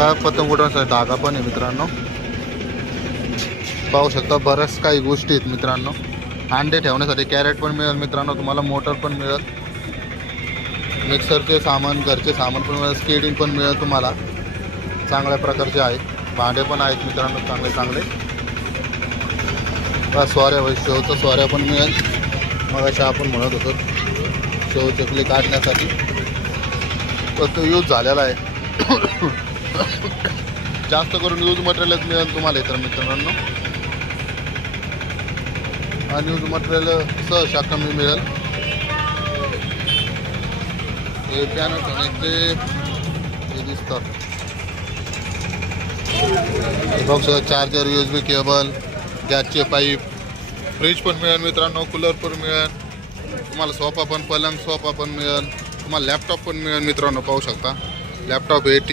बघा पतंग उडवण्यासाठी धागा पण आहे मित्रांनो, पाहू शकता. बऱ्याच काही गोष्टी आहेत मित्रांनो. अंडे ठेवण्यासाठी कॅरेट पण मिळेल मित्रांनो तुम्हाला, मोटर पण मिळेल, मिक्सरचे सामान, घरचे सामान पण मिळेल, स्केटिंग पण मिळेल तुम्हाला. चांगल्या प्रकारचे आहे, भांडे पण आहेत मित्रांनो चांगले चांगले. स्वाऱ्या वय शेवचं स्वाऱ्या पण मिळेल. मग अशा आपण म्हणत होतो शेव चकली काढण्यासाठी, पण तो यूज झालेला आहे. जास्त करून यूज मटेरियलच मिळेल तुम्हाला इतर मित्रांनो. आणि यूज मटेरियल सहसा कमी मिळेल. हे पॅनल ठेवण्याचे हे दिसतात बॉक्स, चार्जर, USB केबल, गॅसचे पाईप, फ्रीज पण मिळेल मित्रांनो, कूलर पण मिळेल तुम्हाला, सोफा पण, पलंग सोफा पण मिळेल तुम्हाला, लॅपटॉप पण मिळेल मित्रांनो. पाहू शकता लॅपटॉप हे